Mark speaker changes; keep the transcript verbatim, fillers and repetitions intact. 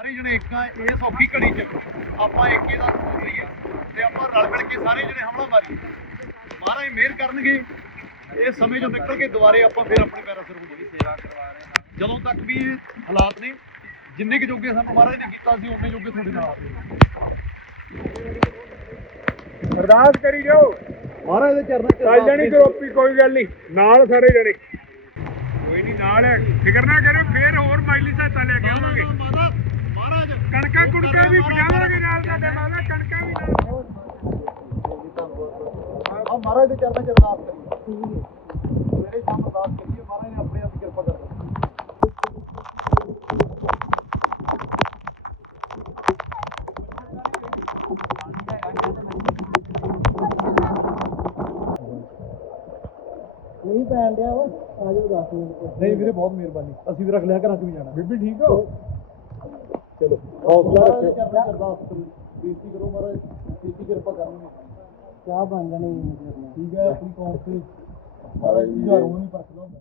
Speaker 1: ਸਾਰੇ ਜਣੇ ਇੱਕ ਆ ਇਹ ਸੌਖੀ ਘੜੀ ਚ ਆਪਾਂ ਇੱਕ ਇਹਦਾ ਕਰੀਏ ਤੇ ਆਪਾਂ ਰਲ ਮਿਲ ਕੇ ਸਾਰੇ ਜਣੇ ਹਮਲਾ ਮਾਰੀਏ। ਮਹਾਰਾਜ ਮਿਹਰ ਕਰਨਗੇ, ਇਹ ਸਮੇਂ ਚੋਂ ਨਿਕਲ ਕੇ ਦੁਬਾਰੇ ਆਪਾਂ ਫਿਰ ਆਪਣੇ ਪੈਰਾਂ ਸਿਰ ਹੋ ਜਾਈਏ। ਸੇਵਾ ਕਰਵਾ ਰਹੇ ਹਾਂ ਜਦੋਂ ਤੱਕ ਵੀ ਇਹ ਹਾਲਾਤ ਨੇ, ਜਿੰਨੇ ਕੁ ਜੋਗੇ ਸਾਨੂੰ ਮਹਾਰਾਜ ਨੇ ਕੀਤਾ ਸੀ ਉਨੇ ਜੋਗੇ ਤੁਹਾਡੇ ਨਾਲ
Speaker 2: ਅਰਦਾਸ ਕਰੀ ਜਾਓ
Speaker 1: ਮਹਾਰਾਜ ਦੇ ਚਰਨਾਂ ਚ।
Speaker 2: ਚੱਲ ਜਾਣੀ ਕਰੋਪੀ, ਕੋਈ ਗੱਲ ਨਹੀਂ, ਨਾਲ ਸਾਰੇ ਜਣੇ ਕੋਈ ਨਹੀਂ ਨਾਲ ਹੈ, ਫਿਕਰ ਨਾ ਕਰੋ, ਫੇਰ ਹੋਰ ਮਾਇਲੀ ਸਹਾਇਤਾ ਲੈ ਕੇ ਆਵਾਂਗੇ।
Speaker 1: ਮਹਾਰਾਜ
Speaker 2: ਕਣਕਾਂ ਕੁਣਕਾਂ ਵੀ ਪਜਾਵਾਂਗੇ ਨਾਲ ਤੁਹਾਡੇ ਮਾਤਾ, ਕਣਕਾਂ ਵੀ ਨਾਲ।
Speaker 1: ਆ ਮਹਾਰਾਜ ਦੇ ਚਰਨਾਂ ਚ ਅਰਦਾਸ ਕਰੀਏ, ਸਵੇਰੇ ਸ਼ਾਮ ਅਰਦਾਸ ਕਰੀਏ, ਮਹਾਰਾਜ ਨੇ ਆਪਣੇ ਆਪ ਕਿਰਪਾ ਕਰਨੀ।
Speaker 3: ਨਹੀਂ ਪੈਣ ਡਿਆ ਵਾ, ਆ ਜਾਓ ਦਸ ਮਿੰਟ।
Speaker 1: ਨਹੀਂ ਵੀਰੇ ਬਹੁਤ ਮਿਹਰਬਾਨੀ, ਅਸੀਂ ਵੀ ਰੱਖ ਲਿਆ ਘਰਾਂ ਚ ਵੀ ਜਾਣਾ।
Speaker 2: ਬੀਬੀ ਠੀਕ ਹੋ? ਚਲੋ ਹੌਸਲਾ ਰੱਖੋ।
Speaker 1: ਅਰਦਾਸ ਕਰੋ, ਬੇਨਤੀ ਕਰੋ ਮਹਾਰਾਜ ਛੇਤੀ ਕਿਰਪਾ ਕਰਨੀ।
Speaker 3: ਚਾਹ ਬਣ ਜਾਣੀ।
Speaker 1: ਠੀਕ ਹੈ, ਆਪਣੀ ਕੌਮ ਤੇ ਮਹਾਰਾਜ ਜੀ ਹਰੋਂ ਨਹੀਂ ਪਰਖਦਾ ਹੁੰਦਾ।